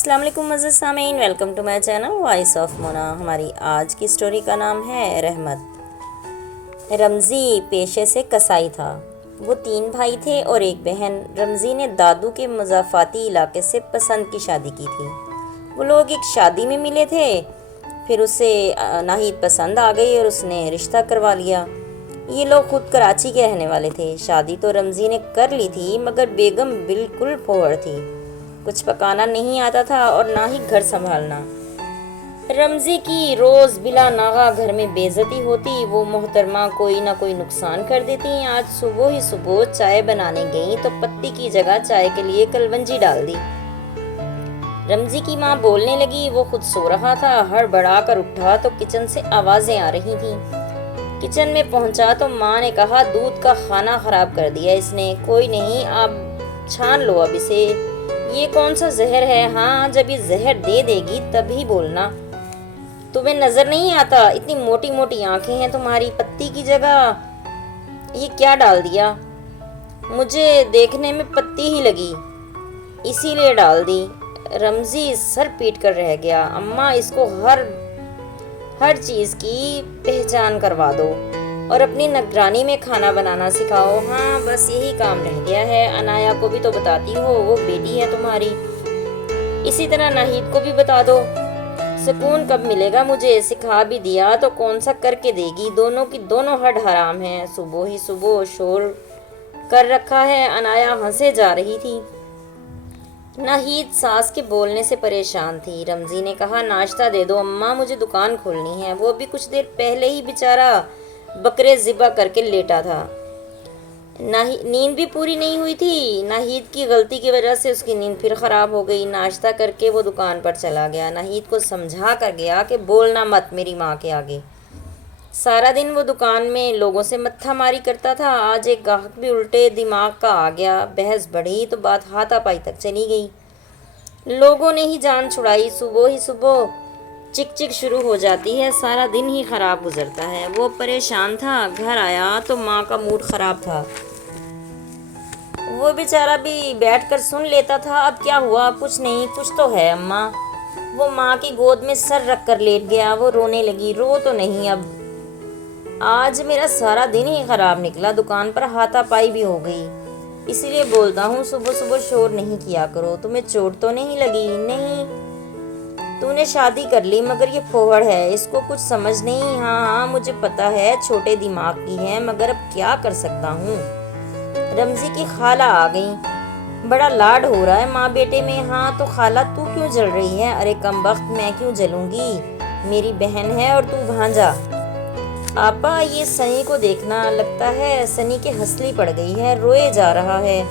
السلام علیکم معزز سامعین، welcome to my channel voice of Mona. ہماری آج کی سٹوری کا نام ہے رحمت۔ رمزی پیشے سے کسائی تھا۔ وہ 3 بھائی تھے اور 1 بہن۔ رمزی نے دادو کے مضافاتی علاقے سے پسند کی شادی کی تھی۔ وہ لوگ ایک شادی میں ملے تھے، پھر اسے ناہید پسند آ گئی اور اس نے رشتہ کروا لیا۔ یہ لوگ خود کراچی کے رہنے والے تھے۔ شادی تو رمزی نے کر لی تھی، مگر بیگم بالکل پھوڑ تھی۔ کچھ پکانا نہیں آتا تھا اور نہ ہی گھر سنبھالنا۔ رمزی کی روز بلا ناغہ گھر میں بے عزتی ہوتی۔ وہ محترمہ کوئی نہ کوئی نقصان کر دیتی۔ آج صبح چائے بنانے گئی تو پتی کی جگہ چائے کے لیے کلونجی ڈال دی۔ رمزی کی ماں بولنے لگی۔ وہ خود سو رہا تھا، ہڑبڑا کر اٹھا تو کچن سے آوازیں آ رہی تھیں۔ کچن میں پہنچا تو ماں نے کہا، دودھ کا کھانا خراب کر دیا اس نے۔ کوئی نہیں، آپ چھان لو اب اسے۔ یہ کون سا زہر ہے؟ ہاں، جب یہ زہر دے دے گی تب ہی بولنا۔ تمہیں نظر نہیں آتا؟ اتنی موٹی موٹی آنکھیں ہیں تمہاری، پتی کی جگہ یہ کیا ڈال دیا؟ مجھے دیکھنے میں پتی ہی لگی، اسی لیے ڈال دی۔ رمزی سر پیٹ کر رہ گیا۔ اماں، اس کو ہر چیز کی پہچان کروا دو اور اپنی نگرانی میں کھانا بنانا سکھاؤ۔ ہاں، بس یہی کام رہ گیا ہے۔ انایا کو بھی تو بتاتی ہو، وہ بیٹی ہے تمہاری۔ اسی طرح ناہید کو بھی بتا دو۔ سکون کب ملے گا مجھے؟ سکھا بھی دیا تو کون سا کر کے دے گی؟ دونوں کی دونوں ہڈ حرام ہیں۔ صبح شور کر رکھا ہے۔ انایا ہنسے جا رہی تھی۔ ناہید ساس کے بولنے سے پریشان تھی۔ رمزی نے کہا، ناشتہ دے دو اماں، مجھے دکان کھولنی ہے۔ وہ بھی کچھ دیر پہلے ہی بیچارہ بکرے ذبح کر کے لیٹا تھا۔ نیند بھی پوری نہیں ہوئی تھی۔ ناہید کی غلطی کی وجہ سے اس کی نیند پھر خراب ہو گئی۔ ناشتہ کر کے وہ دکان پر چلا گیا۔ ناہید کو سمجھا کر گیا کہ بولنا مت میری ماں کے آگے۔ سارا دن وہ دکان میں لوگوں سے متھا ماری کرتا تھا۔ آج ایک گاہک بھی الٹے دماغ کا آ گیا۔ بحث بڑھی تو بات ہاتھا پائی تک چلی گئی۔ لوگوں نے ہی جان چھڑائی۔ صبح چک شروع ہو جاتی ہے، سارا دن ہی خراب گزرتا ہے۔ وہ پریشان تھا۔ گھر آیا تو ماں کا موڈ خراب تھا۔ وہ بیچارہ بھی بیٹھ کر سن لیتا تھا۔ اب کیا ہوا؟ کچھ نہیں، کچھ تو ہے اماں۔ وہ ماں کی گود میں سر رکھ کر لیٹ گیا۔ وہ رونے لگی۔ رو تو نہیں اب؟ آج میرا سارا دن ہی خراب نکلا، دکان پر ہاتھا پائی بھی ہو گئی۔ اسی لیے بولتا ہوں صبح شور نہیں کیا کرو۔ تمہیں چوٹ تو نہیں لگی؟ نہیں، تو نے شادی کر لی، مگر یہ پھوڑ ہے، اس کو کچھ سمجھ نہیں۔ ہاں، مجھے پتا ہے چھوٹے دماغ کی ہے، مگر اب کیا کر سکتا ہوں۔ رمزی کی خالہ آ گئی۔ بڑا لاڈ ہو رہا ہے ماں بیٹے میں۔ ہاں تو خالہ، تو کیوں جل رہی ہے؟ ارے کم بخت، میں کیوں جلوں گی؟ میری بہن ہے اور تو بھانجا۔ آپا، یہ سنی کو دیکھنا، لگتا ہے سنی کے ہسلی پڑ گئی ہے، روئے جا رہا ہے۔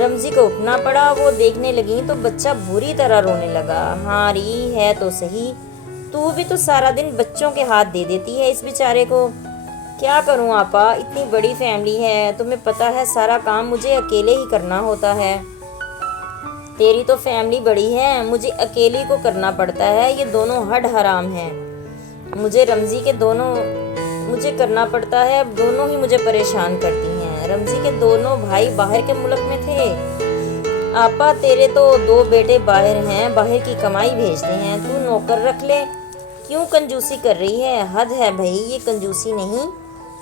رمزی کو اٹھنا پڑا۔ وہ دیکھنے لگی تو بچہ بری طرح رونے لگا۔ ہاں ری ہے تو صحیح، تو بھی تو سارا دن بچوں کے ہاتھ دے دیتی ہے اس بیچارے کو۔ کیا کروں آپا، اتنی بڑی فیملی ہے، تمہیں پتہ ہے سارا کام مجھے اکیلے ہی کرنا ہوتا ہے۔ تیری تو فیملی بڑی ہے، مجھے اکیلے کو کرنا پڑتا ہے۔ یہ دونوں ہڈ حرام ہیں، مجھے کرنا پڑتا ہے۔ اب دونوں ہی مجھے پریشان کرتی ہیں۔ رمزی کے دونوں بھائی باہر کے ملک میں تھے۔ آپا، تیرے تو 2 بیٹے باہر ہیں، باہر کی کمائی بھیجتے ہیں، تو نوکر رکھ لے۔ کیوں کنجوسی کر رہی ہے؟ حد ہے بھائی، یہ کنجوسی نہیں۔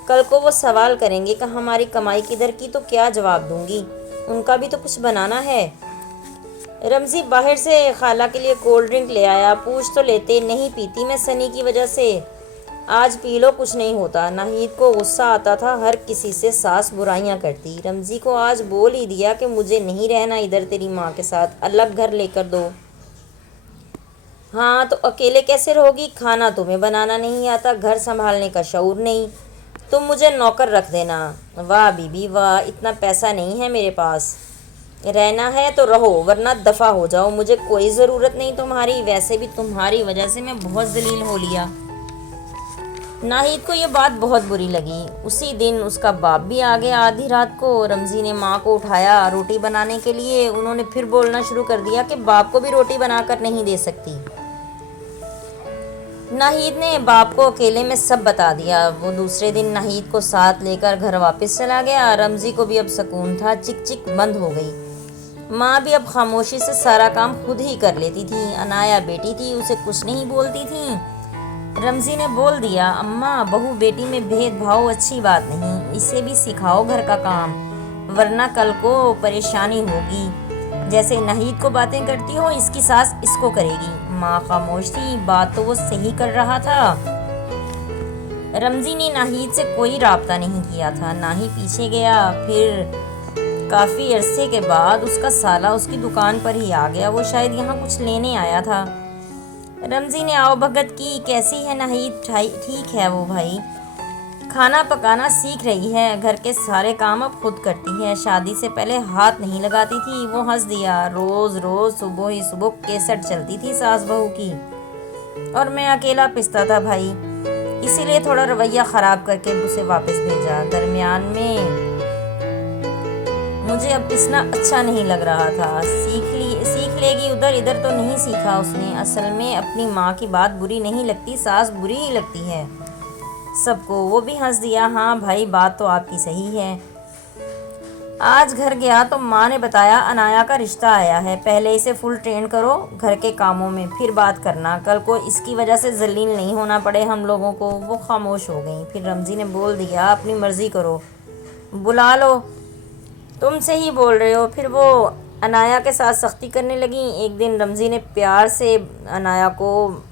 کل کو وہ سوال کریں گے کہ ہماری کمائی کدھر کی، تو کیا جواب دوں گی؟ ان کا بھی تو کچھ بنانا ہے۔ رمزی باہر سے خالہ کے لیے کولڈ ڈرنک لے آیا۔ پوچھ تو لیتے، نہیں پیتی میں سنی کی وجہ سے۔ آج پی لو، کچھ نہیں ہوتا۔ ناہید کو غصہ آتا تھا، ہر کسی سے ساس برائیاں کرتی۔ رمزی کو آج بول ہی دیا کہ مجھے نہیں رہنا ادھر تیری ماں کے ساتھ، الگ گھر لے کر دو۔ ہاں تو اکیلے کیسے رہوگی؟ کھانا تمہیں بنانا نہیں آتا، گھر سنبھالنے کا شعور نہیں، تم مجھے نوکر رکھ دینا۔ واہ بی بی واہ، اتنا پیسہ نہیں ہے میرے پاس۔ رہنا ہے تو رہو، ورنہ دفع ہو جاؤ، مجھے کوئی ضرورت نہیں تمہاری۔ ویسے بھی تمہاری وجہ سے میں بہت ذلیل ہو لیا۔ ناہید کو یہ بات بہت بری لگی۔ اسی دن اس کا باپ بھی آ گیا آدھی رات کو۔ رمزی نے ماں کو اٹھایا روٹی بنانے کے لیے۔ انہوں نے پھر بولنا شروع کر دیا کہ باپ کو بھی روٹی بنا کر نہیں دے سکتی۔ ناہید نے باپ کو اکیلے میں سب بتا دیا۔ وہ دوسرے دن ناہید کو ساتھ لے کر گھر واپس چلا گیا۔ رمزی کو بھی اب سکون تھا، چک بند ہو گئی۔ ماں بھی اب خاموشی سے سارا کام خود ہی کر لیتی تھی۔ عنایا بیٹی تھی، اسے کچھ نہیں بولتی تھی۔ رمزی نے بول دیا، اماں بہو بیٹی میں بھید بھاؤ اچھی بات نہیں، اسے بھی سکھاؤ گھر کا کام، ورنہ کل کو پریشانی ہوگی۔ جیسے ناہید کو باتیں کرتی ہو اس کی ساس اس کو کرے گی۔ ماں خاموش تھی، بات تو وہ صحیح کر رہا تھا۔ رمزی نے ناہید سے کوئی رابطہ نہیں کیا تھا، نہ ہی پیچھے گیا۔ پھر کافی عرصے کے بعد اس کا سالہ اس کی دکان پر ہی آ گیا، وہ شاید یہاں کچھ لینے آیا تھا۔ رمزی نے آؤ بھگت کی، کیسی ہے ناہید؟ ٹھیک ہے وہ بھائی، کھانا پکانا سیکھ رہی ہے، گھر کے سارے کام اب خود کرتی ہے، شادی سے پہلے ہاتھ نہیں لگاتی تھی۔ وہ ہنس دیا، روز صبح ہی صبح کیسٹ چلتی تھی ساس بہو کی، اور میں اکیلا پستا تھا بھائی، اسی لیے تھوڑا رویہ خراب کر کے اسے واپس بھیجا۔ درمیان میں مجھے اب پسنا اچھا نہیں لگ رہا تھا۔ سیکھ لے گی، ادھر تو نہیں سیکھا اس نے۔ اصل میں اپنی ماں کی بات بری نہیں لگتی، ساس بری ہی لگتی ہے سب کو۔ وہ بھی ہنس دیا، ہاں بھائی بات تو آپ کی صحیح ہے۔ آج گھر گیا تو ماں نے بتایا عنایا کا رشتہ آیا ہے، پہلے اسے فل ٹرین کرو گھر کے کاموں میں، پھر بات کرنا، کل کو اس کی وجہ سے ذلیل نہیں ہونا پڑے ہم لوگوں کو۔ وہ خاموش ہو گئیں۔ پھر رمزی نے بول دیا، اپنی مرضی کرو، بلا لو، تم سے ہی بول رہے ہو۔ پھر وہ عنایا کے ساتھ سختی کرنے لگیں۔ ایک دن رمزی نے پیار سے عنایا کو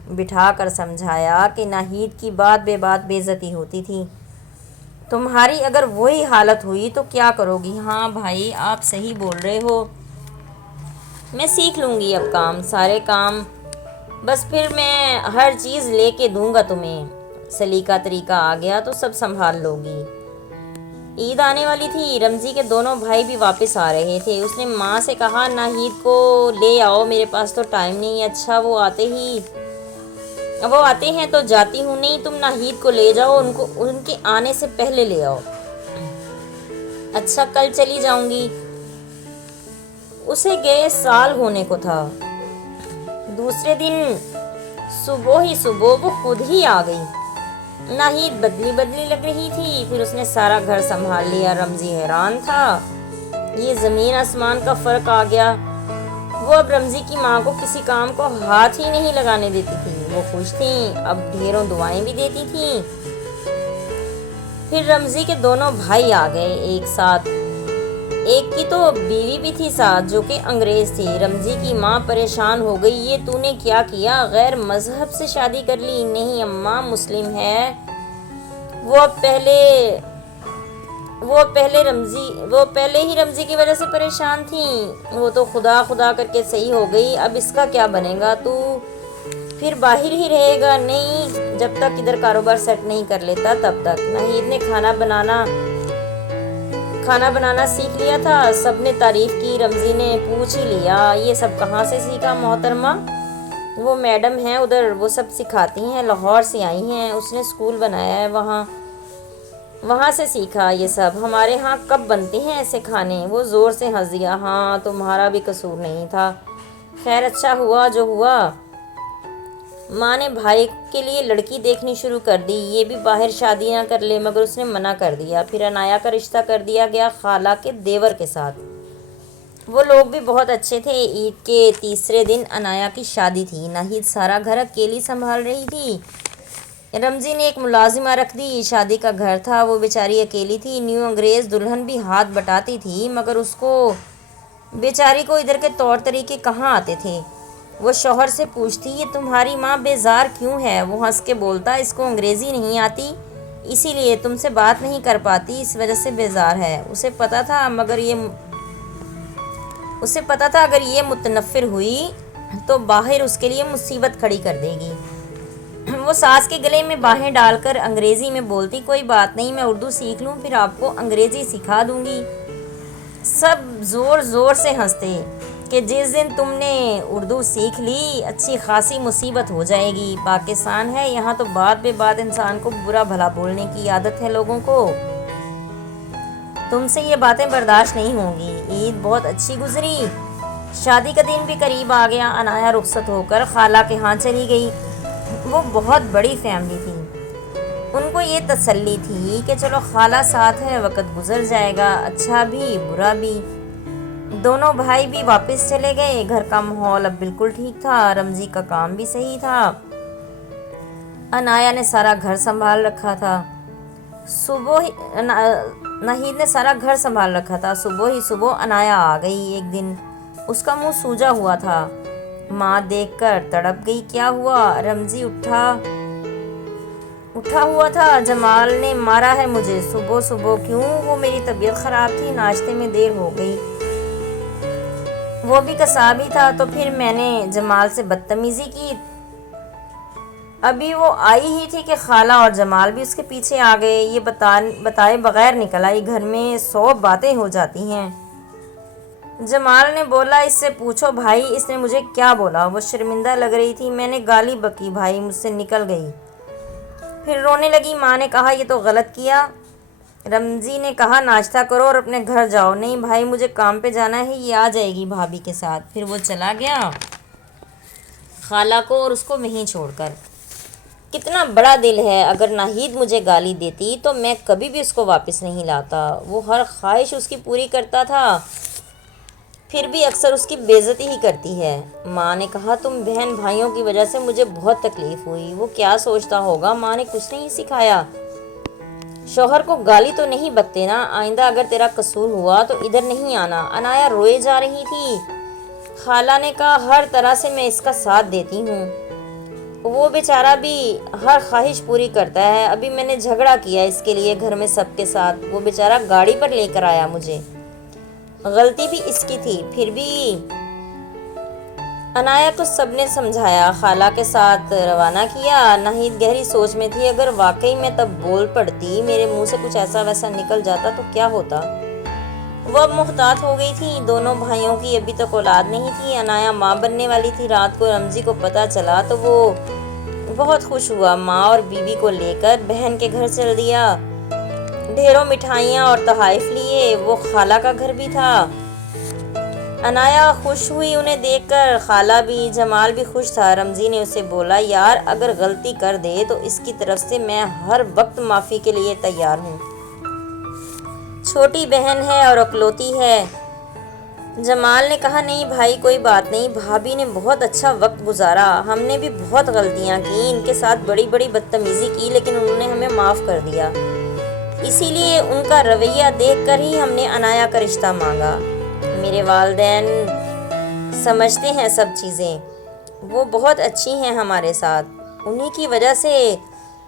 بٹھا کر سمجھایا کہ ناہید کی بات بے عزتی ہوتی تھی، تمہاری اگر وہی حالت ہوئی تو کیا کرو گی؟ ہاں بھائی آپ صحیح بول رہے ہو، میں سیکھ لوں گی اب کام، سارے کام، بس پھر میں ہر چیز لے کے دوں گا تمہیں، سلیقہ طریقہ آ گیا تو سب سنبھال لو گی۔ عید آنے والی تھی، رمزی کے دونوں بھائی بھی واپس آ رہے تھے۔ اس نے ماں سے کہا، ناہید کو لے آؤ، میرے پاس تو ٹائم نہیں۔ اچھا وہ آتے ہیں تو جاتی ہوں، نہیں تم ناہید کو لے جاؤ، ان کے آنے سے پہلے لے آؤ۔ اچھا کل چلی جاؤں گی۔ اسے گئے سال ہونے کو تھا۔ دوسرے دن صبح ہی صبح وہ خود ہی آ گئی۔ ناہید بدلی لگ رہی تھی، پھر اس نے سارا گھر سنبھال لیا۔ رمزی حیران تھا، یہ زمین آسمان کا فرق آ گیا۔ وہ اب رمزی کی ماں کو کسی کام کو ہاتھ ہی نہیں لگانے دیتی تھی۔ وہ خوش تھیں، اب ڈھیروں دعائیں بھی دیتی تھیں۔ پھر رمزی کے دونوں بھائی آ گئے ایک ساتھ، ایک کی تو بیوی بھی تھی ساتھ جو کہ انگریز تھی۔ رمزی کی ماں پریشان ہو گئی، یہ تو نے کیا کیا، غیر مذہب سے شادی کر لی؟ نہیں اماں مسلم ہے۔ وہ پہلے ہی رمزی کی وجہ سے پریشان تھیں، وہ تو خدا کر کے صحیح ہو گئی، اب اس کا کیا بنے گا؟ تو پھر باہر ہی رہے گا؟ نہیں، جب تک ادھر کاروبار سیٹ نہیں کر لیتا تب تک۔ ناہید نے کھانا بنانا سیکھ لیا تھا، سب نے تعریف کی۔ رمزی نے پوچھ ہی لیا، یہ سب کہاں سے سیکھا محترمہ؟ وہ میڈم ہیں ادھر، وہ سب سکھاتی ہیں، لاہور سے آئی ہیں، اس نے اسکول بنایا ہے وہاں سے سیکھا یہ سب۔ ہمارے ہاں کب بنتے ہیں ایسے کھانے؟ وہ زور سے ہنس دیا، ہاں تمہارا بھی قصور نہیں تھا، خیر اچھا ہوا جو ہوا۔ ماں نے بھائی کے لیے لڑکی دیکھنی شروع کر دی، یہ بھی باہر شادی نہ کر لے، مگر اس نے منع کر دیا۔ پھر عنایا کا رشتہ کر دیا گیا خالہ کے دیور کے ساتھ، وہ لوگ بھی بہت اچھے تھے۔ عید کے تیسرے دن عنایا کی شادی تھی، ناہید سارا گھر اکیلی سنبھال رہی تھی۔ رمزی نے ایک ملازمہ رکھ دی، شادی کا گھر تھا، وہ بیچاری اکیلی تھی۔ نیو انگریز دلہن بھی ہاتھ بٹاتی تھی، مگر اس کو بیچاری کو ادھر کے طور طریقے کہاں آتے تھے۔ وہ شوہر سے پوچھتی، یہ تمہاری ماں بیزار کیوں ہے؟ وہ ہنس کے بولتا، اس کو انگریزی نہیں آتی، اسی لیے تم سے بات نہیں کر پاتی، اس وجہ سے بیزار ہے۔ اسے پتا تھا اگر یہ متنفر ہوئی تو باہر اس کے لیے مصیبت کھڑی کر دے گی۔ وہ ساس کے گلے میں باہیں ڈال کر انگریزی میں بولتی، کوئی بات نہیں، میں اردو سیکھ لوں پھر آپ کو انگریزی سکھا دوں گی۔ سب زور سے ہنستے کہ جس دن تم نے اردو سیکھ لی اچھی خاصی مصیبت ہو جائے گی، پاکستان ہے یہاں تو بات بے بات انسان کو برا بھلا بولنے کی عادت ہے لوگوں کو، تم سے یہ باتیں برداشت نہیں ہوں گی۔ عید بہت اچھی گزری، شادی کا دن بھی قریب آ گیا۔ عنایا رخصت ہو کر خالہ کے ہاں چلی گئی۔ وہ بہت بڑی فیملی تھی، ان کو یہ تسلی تھی کہ چلو خالہ ساتھ ہے، وقت گزر جائے گا، اچھا بھی برا بھی۔ دونوں بھائی بھی واپس چلے گئے۔ گھر کا ماحول اب بالکل ٹھیک تھا، رمزی کا کام بھی صحیح تھا، عنایا نے سارا گھر سنبھال رکھا تھا۔ ناہید نے سارا گھر سنبھال رکھا تھا۔ صبح عنایا آ گئی ایک دن، اس کا منہ سوجا ہوا تھا۔ ماں دیکھ کر تڑپ گئی، کیا ہوا؟ رمزی اٹھا ہوا تھا، جمال نے مارا ہے مجھے۔ صبح کیوں؟ وہ میری طبیعت خراب تھی، ناشتے میں دیر ہو گئی، وہ بھی قصاب ہی تھا، تو پھر میں نے جمال سے بدتمیزی کی۔ ابھی وہ آئی ہی تھی کہ خالہ اور جمال بھی اس کے پیچھے آ گئے۔ یہ بتائے بغیر نکل آئی، گھر میں 100 باتیں ہو جاتی ہیں۔ جمال نے بولا، اس سے پوچھو بھائی اس نے مجھے کیا بولا۔ وہ شرمندہ لگ رہی تھی۔ میں نے گالی بکی بھائی، مجھ سے نکل گئی۔ پھر رونے لگی۔ ماں نے کہا یہ تو غلط کیا۔ رمزی نے کہا ناشتہ کرو اور اپنے گھر جاؤ۔ نہیں بھائی مجھے کام پہ جانا ہے، یہ آ جائے گی بھابھی کے ساتھ۔ پھر وہ چلا گیا خالہ کو اور اس کو وہیں چھوڑ کر۔ کتنا بڑا دل ہے، اگر ناہید مجھے گالی دیتی تو میں کبھی بھی اس کو واپس نہیں لاتا۔ وہ ہر خواہش اس کی پوری کرتا تھا، پھر بھی اکثر اس کی بے عزتی ہی کرتی ہے۔ ماں نے کہا تم بہن بھائیوں کی وجہ سے مجھے بہت تکلیف ہوئی۔ وہ کیا سوچتا ہوگا، ماں نے کچھ نہیں سکھایا۔ شوہر کو گالی تو نہیں بکتے نا، آئندہ اگر تیرا قصور ہوا تو ادھر نہیں آنا۔ عنایا روئے جا رہی تھی۔ خالہ نے کہا ہر طرح سے میں اس کا ساتھ دیتی ہوں، وہ بیچارہ بھی ہر خواہش پوری کرتا ہے۔ ابھی میں نے جھگڑا کیا اس کے لیے گھر میں سب کے ساتھ، وہ بیچارہ گاڑی پر لے کر آیا مجھے، غلطی بھی اس کی تھی۔ پھر بھی عنایا کو سب نے سمجھایا، خالہ کے ساتھ روانہ کیا۔ ناہید گہری سوچ میں تھی، اگر واقعی میں تب بول پڑتی، میرے منہ سے کچھ ایسا ویسا نکل جاتا تو کیا ہوتا۔ وہ اب محتاط ہو گئی تھی۔ دونوں بھائیوں کی ابھی تک اولاد نہیں تھی۔ عنایا ماں بننے والی تھی۔ رات کو رمزی کو پتہ چلا تو وہ بہت خوش ہوا۔ ماں اور بیوی کو لے کر بہن کے گھر چل دیا، ڈھیروں مٹھائیاں اور تحائف لیے۔ وہ خالہ کا گھر بھی تھا۔ عنایا خوش ہوئی انہیں دیکھ کر، خالہ بھی، جمال بھی خوش تھا۔ رمزی نے اسے بولا یار اگر غلطی کر دے تو اس کی طرف سے میں ہر وقت معافی کے لیے تیار ہوں، چھوٹی بہن ہے اور اکلوتی ہے۔ جمال نے کہا نہیں بھائی کوئی بات نہیں، بھابھی نے بہت اچھا وقت گزارا، ہم نے بھی بہت غلطیاں کی، ان کے ساتھ بڑی بڑی بدتمیزی کی، لیکن انہوں نے ہمیں معاف کر دیا، اسی لیے ان کا رویہ دیکھ کر ہی ہم نے عنایا کا رشتہ مانگا۔ میرے والدین سمجھتے ہیں سب چیزیں، وہ بہت اچھی ہیں ہمارے ساتھ، انہی کی وجہ سے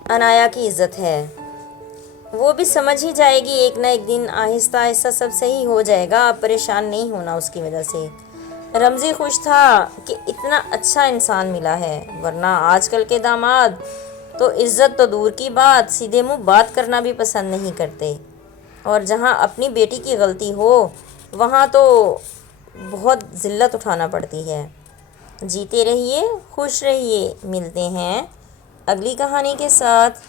عنایا کی عزت ہے، وہ بھی سمجھ ہی جائے گی ایک نہ ایک دن، آہستہ آہستہ سب صحیح ہو جائے گا، آپ پریشان نہیں ہونا اس کی وجہ سے۔ رمزی خوش تھا کہ اتنا اچھا انسان ملا ہے، ورنہ آج کل کے داماد تو عزت تو دور کی بات، سیدھے منہ بات کرنا بھی پسند نہیں کرتے، اور جہاں اپنی بیٹی کی غلطی ہو وہاں تو بہت ذلت اٹھانا پڑتی ہے۔ جیتے رہیے، خوش رہیے، ملتے ہیں اگلی کہانی کے ساتھ۔